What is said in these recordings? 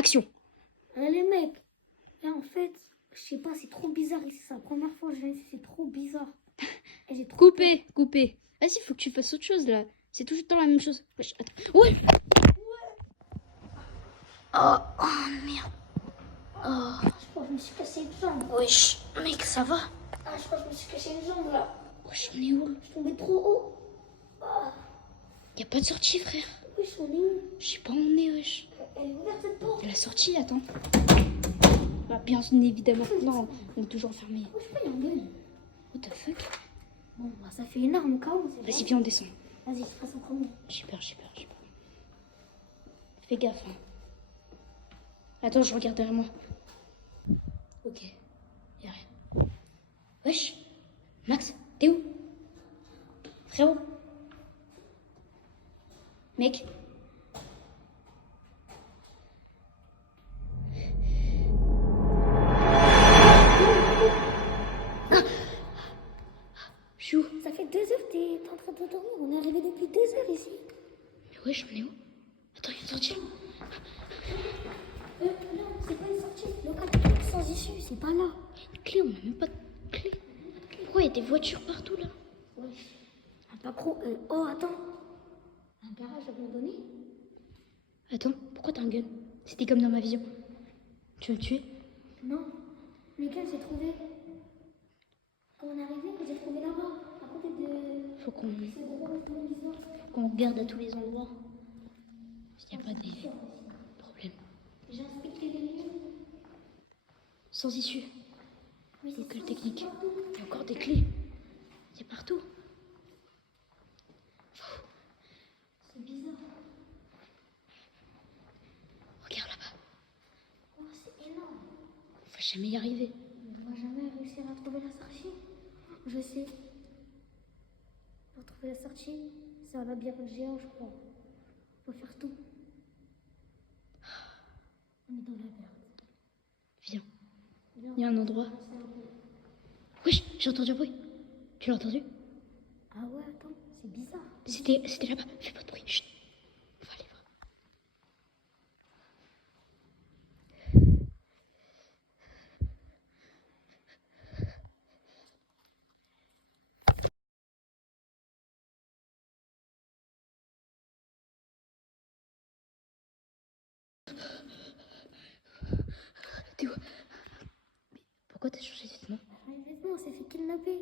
Action. Les mecs, là en fait, je sais pas, c'est trop bizarre ici. C'est la première fois que je viens ici, c'est trop bizarre. Et j'ai trop Coupé. Vas-y, faut que tu fasses autre chose là. C'est tout le temps la même chose. Wesh, attends. Ouais. Oh merde. Oh. Je crois que je me suis cassé une jambe. Wesh, mec, ça va? Je crois que je me suis cassé une jambe là. Wesh, on est où? Je suis tombée trop haut. Y a pas de sortie, frère. Wesh, on est où? Je sais pas où on est, wesh. Elle est ouverte cette porte. La sortie, attends. Bah, bien évidemment. Non, on est toujours fermé. Wesh, pas, il y a un gueule. What the fuck? Bon, bah, ça fait une arme au cas où. Vas-y, viens, on descend. Vas-y, je passe en premier. J'ai peur. Fais gaffe. Hein. Attends, je regarde derrière moi. Ok, y'a rien. Wesh, Max, t'es où? Frérot? Mec? Je suis où? Ça fait 2 heures que t'es en train de dormir. On est arrivé depuis 2 heures ici. Mais wesh, on est où? Attends, y'a une sortie. Non, c'est pas une sortie. Local sans issue, c'est pas là. Une clé, on a même pas de clé. Pourquoi y'a des voitures partout là? Wesh. Pas pro. Oh, attends. Un garage abandonné. Attends, pourquoi t'as un gun? C'était comme dans ma vision. Tu veux me tuer? Non. Lequel j'ai trouvé? Quand on est arrivé, j'ai trouvé là-bas. À côté de. Faut qu'on C'est gros, bizarre. regarde à tous les endroits. S'il n'y a pas des problèmes. J'ai inspecté les lieux. Sans issue. Mais c'est Local ça, technique. c'est partout. Il y a encore des clés. C'est partout. C'est bizarre. Regarde là-bas. Oh, c'est énorme. On va jamais y arriver. On va jamais réussir à trouver la sortie. Je sais. Pour trouver la sortie, c'est un labyrinthe géant, je crois. Faut faire tout. On est dans la merde. Viens. Il y a un endroit. Wesh, j'ai entendu un bruit. Tu l'as entendu? Ah ouais, attends, c'est bizarre. C'était là-bas. Fais pas de bruit. Chut. On va aller voir. T'es où? Mais pourquoi t'as changé de vêtements? Les vêtements, on s'est fait kidnapper.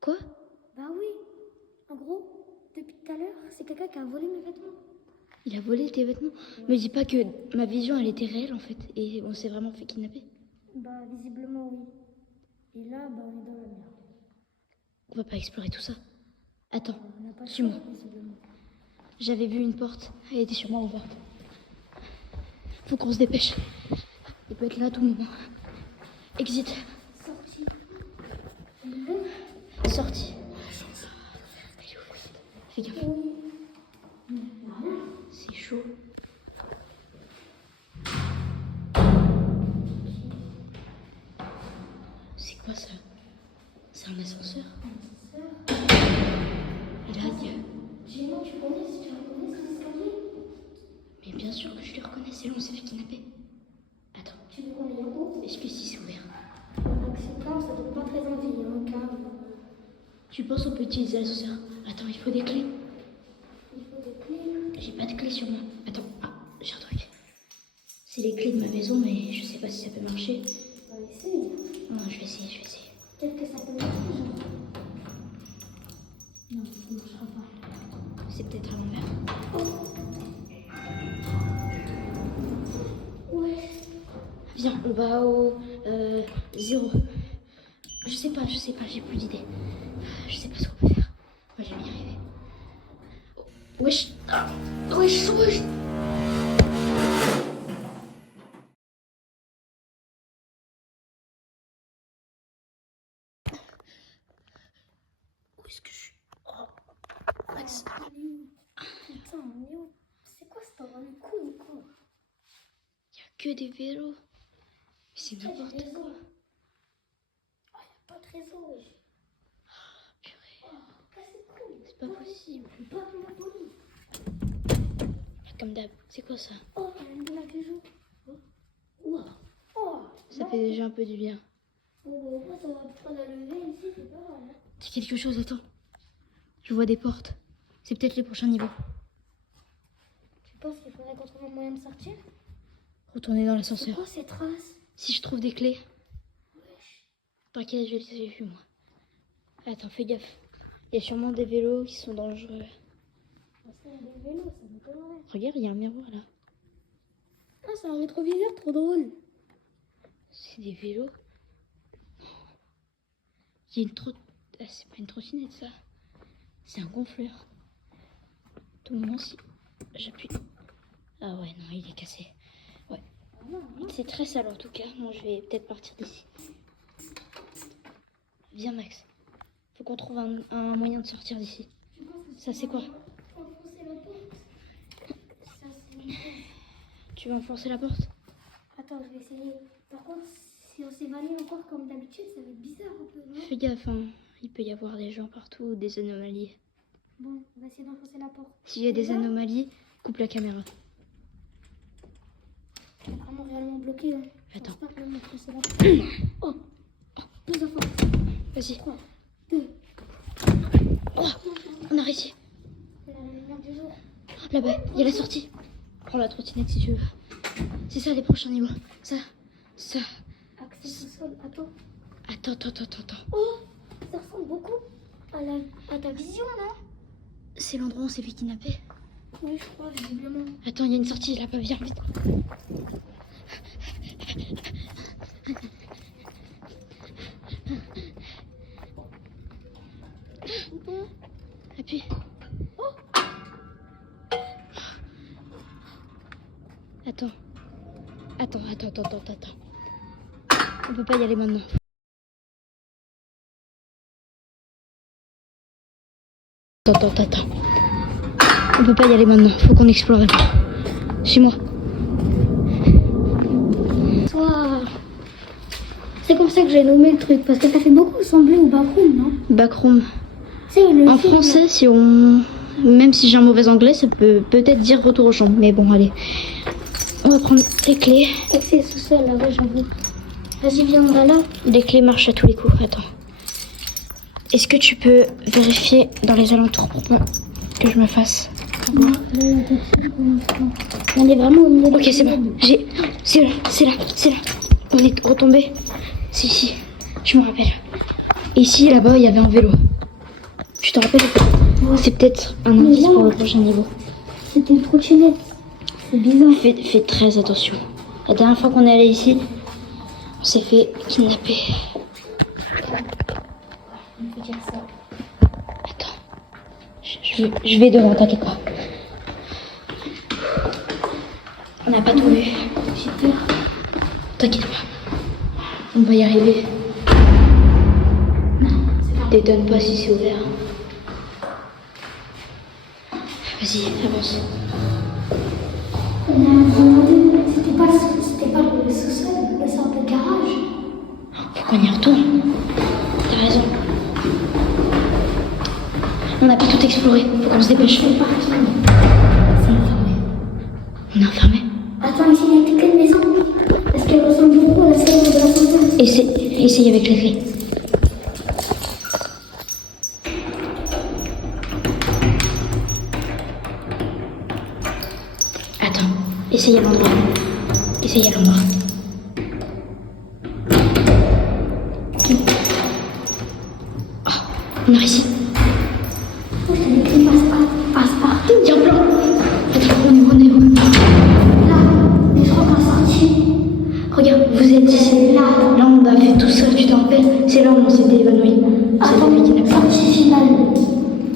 Quoi? Bah oui. En gros, depuis tout à l'heure, c'est quelqu'un qui a volé mes vêtements. Il a volé tes vêtements? Me dis pas que ma vision elle était réelle en fait et on s'est vraiment fait kidnapper. Bah visiblement oui. Et là, bah on est dans la merde. On va pas explorer tout ça. Attends, On n'a pas de suis-moi. choix, visiblement. J'avais vu une porte, elle était sûrement ouverte. Faut qu'on se dépêche. Il peut être là à tout moment. Exit. Sortie. Sortie. Fais gaffe. C'est chaud. C'est quoi ça? C'est un ascenseur? Et là, il y a... Géant, tu reconnais cet escalier? Mais bien sûr que je le reconnais, c'est là où on s'est fait kidnapper. Attends, Tu veux qu'on aille en haut? est-ce que si c'est ouvert? Avec ce cas, ça donne pas très envie, hein, calme. Tu penses qu'on peut utiliser l'ascenseur? Attends, il faut des clés. Il faut des clés. J'ai pas de clés sur moi. Attends, j'ai un truc. C'est les clés de ma maison, mais je sais pas si ça peut marcher. On va essayer. Non, je vais essayer. Peut-être que ça peut marcher, genre. Non, ça ne marchera pas. C'est peut-être à l'envers. Ouais. Viens, on va au 0. Je sais pas, j'ai plus d'idée. Je sais pas ce qu'on peut faire. Moi, je vais y arriver. Oh, wesh. Wesh. Où est-ce que je suis? Oh, Max. Putain, on est où? C'est quoi cet endroit? Le coup ou quoi? Y a que des vélos. C'est n'importe quoi. Oh, y a pas de réseau, wesh. Purée. Oh, c'est cool. C'est pas possible. Je peux pas appeler la police. Comme d'hab. C'est quoi ça? Oh, il y a une blague du jour. Oh. fait déjà un peu du bien. Bon, ça va prendre la lever ici, c'est pas mal. Hein. C'est quelque chose, attends. Je vois des portes. C'est peut-être les prochains niveaux. Tu penses qu'il faudrait qu'on trouve un moyen de sortir? Retourner dans C'est l'ascenseur. quoi ces traces? Si je trouve des clés. T'inquiète, je vais les vu moi. Attends, fais gaffe. Il y a sûrement des vélos qui sont dangereux. Ah, c'est des vélos, ça m'étonnerait. Regarde, il y a un miroir là. Ah, c'est un rétroviseur, trop drôle. C'est des vélos. Il y a une trottinette. Ah, c'est pas une trottinette ça. C'est un gonfleur. Tout le moment si j'appuie. Ah ouais, non, il est cassé. Ouais. C'est très sale en tout cas. Bon, je vais peut-être partir d'ici. Viens Max. Faut qu'on trouve un moyen de sortir d'ici. Ça c'est quoi? Enfoncer la porte. Ça, c'est... Tu veux enfoncer la porte? Attends, je vais essayer. Par contre, si on s'évanouit encore comme d'habitude, ça va être bizarre un peu, non? Fais gaffe, hein. Il peut y avoir des gens partout, des anomalies. Bon, on va essayer d'enfoncer la porte. S'il y a des anomalies, coupe la caméra. C'est vraiment réellement bloqué. Hein. Attends. Je pense pas que enfoncer la porte. Oh, plus enfants. Vas-y. 3, 2. Oh, on a réussi. C'est la lumière du jour. Là-bas, il y a la sortie. Prends la trottinette si tu veux. C'est ça les prochains niveaux. Ça. Accès sous-sol. Attends. Attends. Oh, ça ressemble beaucoup à ta vision, non? C'est l'endroit où on s'est fait kidnapper. Oui, je crois, visiblement. Attends, il y a une sortie là-bas, viens vite. Appuie. Oh. Attends. On peut pas y aller maintenant. Attends. On peut pas y aller maintenant. Faut qu'on explore. Suis-moi. C'est comme ça que j'ai nommé le truc, parce que ça fait beaucoup ressembler au backroom, non? Backroom. C'est le En film, français, si on... Même si j'ai un mauvais anglais, ça peut peut-être dire retour aux chambres. Mais bon, allez. On va prendre les clés. Accès sous-sol, là, ouais, j'avoue. Vas-y, viens, on va là. Les clés marchent à tous les coups. Attends. Est-ce que tu peux vérifier dans les alentours pour que je me fasse? Non, on est vraiment au milieu. Ok, c'est bon. C'est là. On est retombé. C'est ici. Je me rappelle. Et ici, là-bas, il y avait un vélo. Tu te rappelles? C'est peut-être un indice pour le prochain niveau. C'était une trottinette. C'est bizarre. Fais très attention. La dernière fois qu'on est allé ici, on s'est fait kidnapper. On peut dire ça. Attends. Je vais devant, t'inquiète pas. On n'a pas tout vu. J'ai peur. T'inquiète pas. On va y arriver. T'étonne pas si c'est ouvert. Vas-y, avance. On a demandé, c'était pas le sous-sol, mais c'est un peu le garage. Faut qu'on y retourne. T'as raison. On n'a pas tout exploré. Faut qu'on se dépêche. C'est parti. C'est enfermé. On est enfermé. Attends, ici, il y a toutes les maisons. Est-ce qu'elle ressemble beaucoup à la scène de l'ascenseur? Essaye avec les clés. Attends, essaye à l'endroit. Oh, on a réussi. Oh, je t'avais écrit passe partout. Tiens, plan. Attends, on est où? Là, mais je crois qu'on a sorti. Regarde, vous êtes ici. Là, on a fait tout ça, tu te rappelles? C'est là où on s'était évanoui. Attends, sortie finale.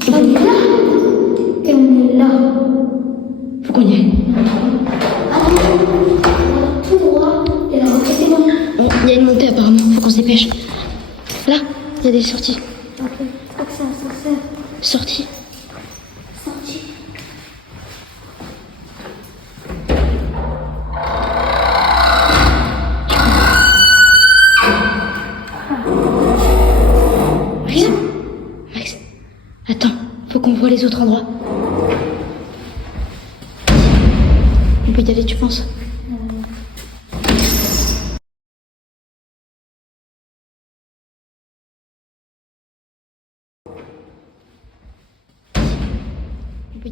On est là. Et on est là. Faut qu'on y aille. Attends, tout droit. Et là, c'est bon. Il y a une montée apparemment, faut qu'on se dépêche. Là, il y a des sorties. Ok, accès ascenseur. Sorties. Sortie. Max, attends, faut qu'on voit les autres endroits. On peut y aller, tu penses?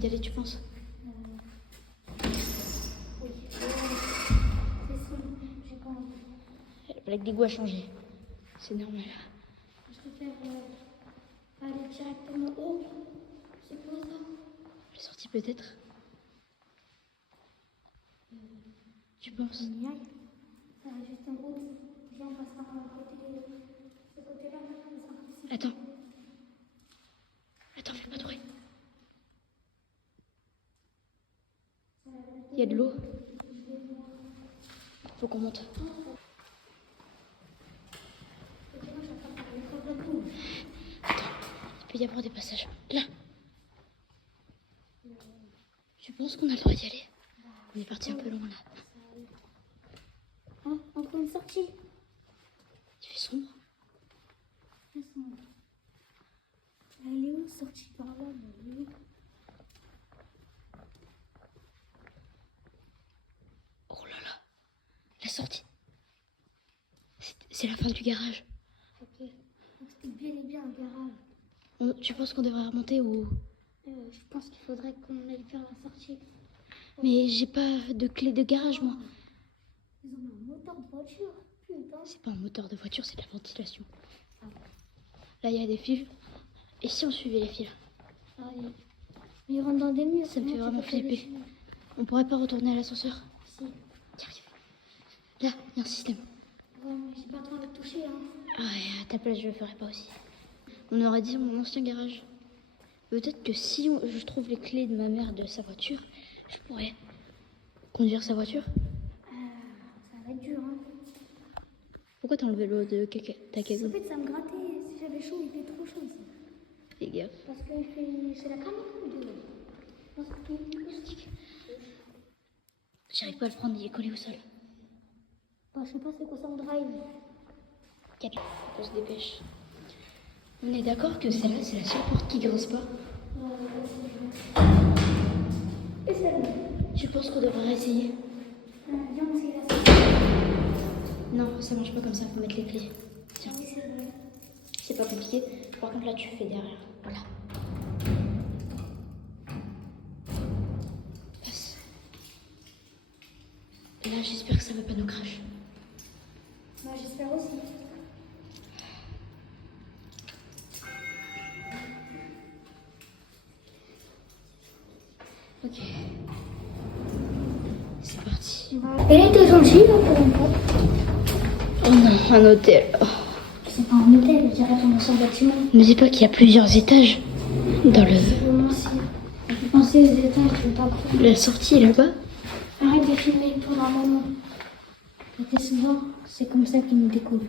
d'y aller, tu penses? Oui. C'est sombre, j'ai pas envie. La plaque d'égout a changé. C'est normal. Je préfère aller directement. Oh, c'est quoi ça? La sortie peut-être. Tu penses? On y aille. Ça va juste en route. Viens, on passe par ce côté-là. Attends. Attends, fais pas de bruit. Il y a de l'eau. Faut qu'on monte. Attends, il peut y avoir des passages. Là. Tu penses qu'on a le droit d'y aller? On est parti un peu loin là. Ah, encore une sortie. Il fait sombre. Elle est où, sortie par là? Elle est où? Oh là là. La sortie. C'est la fin du garage. Ok. Donc c'était bien et bien un garage. Tu penses qu'on devrait remonter ou... Je pense qu'il faudrait qu'on aille faire la sortie. Mais j'ai pas de clé de garage moi. Ils ont un moteur de voiture. Putain. C'est pas un moteur de voiture, c'est de la ventilation. Là il y a des fils. Et si on suivait les fils? Ah, mais ils rentrent dans des murs. Ça me fait comment tu vraiment peux faire des flipper. chemins? On pourrait pas retourner à l'ascenseur? Si. Tiens, là, il y a un système. Ouais, mais j'ai pas trop envie de toucher, hein. Ah ouais, à ta place, je le ferais pas aussi. On aurait dit mon ancien garage. Peut-être que si je trouve les clés de ma mère de sa voiture, je pourrais conduire sa voiture. Ça va être dur, hein. Pourquoi t'as enlevé l'eau de ta En cagoule? fait, ça me grattait. Si j'avais chaud, il fait trop chaud ici. Fais gaffe. Parce que c'est la canicule de non, c'est tout acoustique. J'arrive pas à le prendre, il est collé au sol. Bah, je sais pas c'est quoi ça en drive. On se dépêche. On est d'accord que celle-là, c'est la seule porte qui grince pas. Et celle-là. Tu penses qu'on devrait essayer? Viens, on essaye la sortie. Non, ça marche pas comme ça, faut mettre les clés. Tiens, Oui, c'est vrai. c'est pas compliqué. Par contre, là, tu fais derrière. Voilà. Passe. Là, j'espère que ça va pas nous crash. Bah, j'espère aussi. Ok. C'est parti. Elle était gentille, hein, pour une fois. Oh non, un hôtel. Oh. C'est pas un hôtel, je dirais ton ancien bâtiment. Ne dis pas qu'il y a plusieurs étages dans le... C'est vraiment si. On peut penser aux étages, je veux pas croire. La sortie est là-bas. Arrête de filmer pour un moment. Et t'es souvent, c'est comme ça qu'ils nous découvrent.